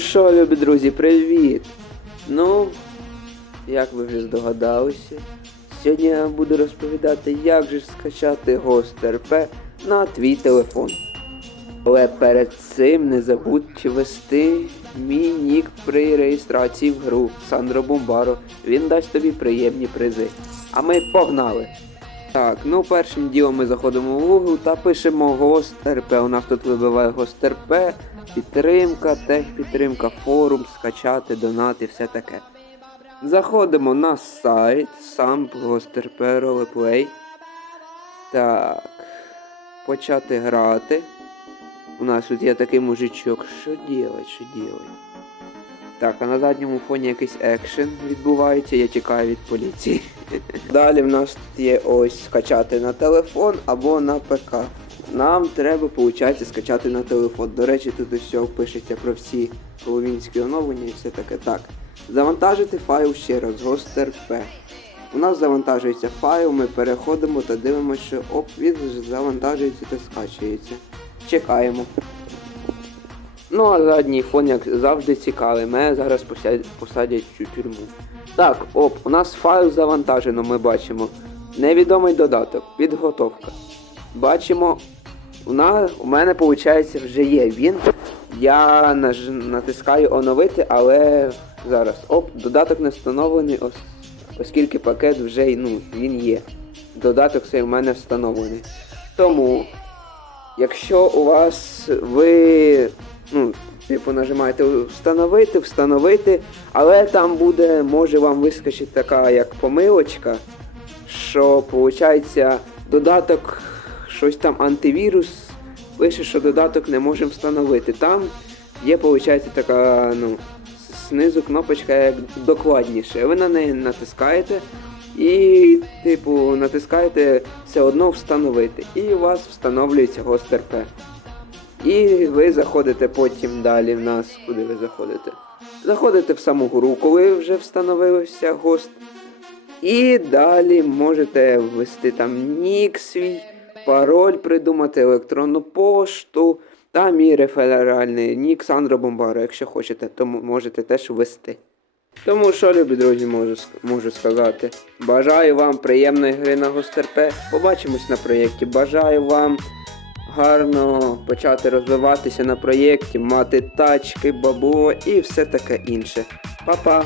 що, любі друзі, привіт! Ну, як ви вже здогадалися, сьогодні я вам буду розповідати, як же скачати Ghost RP на твій телефон. Але перед цим не забудь ввести мій нік при реєстрації в гру Сандро Бомбаро. Він дасть тобі приємні призи. А ми погнали! Так, ну першим ділом ми заходимо в Google та пишемо Ghost. У нас тут вибиває Ghost RP, підтримка, техпідтримка, форум, скачати, донати, все таке. Заходимо на сайт, сам Ghost Так. Почати грати. У нас тут є такий мужичок. Що ділать, що ділать? Так, а на задньому фоні якийсь екшен відбувається, я тікаю від поліції. Далі в нас тут є ось скачати на телефон або на ПК. Нам треба, виходить, скачати на телефон. До речі, тут ось пишеться про всі половінські оновлення і все таке. Так. Завантажити файл ще раз, GhostRP. У нас завантажується файл, ми переходимо та дивимося, що оп, він завантажується та скачується. Чекаємо. Ну а задній фон, як завжди, цікавий. Мене зараз посадять цю тюрму. Так, оп, у нас файл завантажено, ми бачимо. Невідомий додаток, підготовка. Бачимо, нас, у мене, виходить, вже є він. Я наж, натискаю оновити, але зараз. Оп, додаток не встановлений, ос, оскільки пакет вже ну, він є. Додаток цей у мене встановлений. Тому Якщо у вас ви, ну, типу, нажимаєте встановити, встановити, але там буде, може вам вискочити така як помилочка, що виходить додаток, щось там антивірус, пише, що додаток не можемо встановити. Там є, виходить, така, ну, знизу кнопочка як докладніше. Ви на неї натискаєте. І, типу, натискаєте все одно встановити. І у вас встановлюється RP. І ви заходите потім далі в нас, куди ви заходите. Заходите в саму гру, коли вже встановився гост. І далі можете ввести там нік свій, пароль придумати, електронну пошту та мій реферальний нік Сандро Бомбаро. Якщо хочете, то можете теж ввести. Тому що, любі друзі, можу, можу сказати. Бажаю вам приємної гри на Гостерпе. Побачимось на проєкті. Бажаю вам гарно почати розвиватися на проєкті, мати тачки, бабло і все таке інше. Па-па!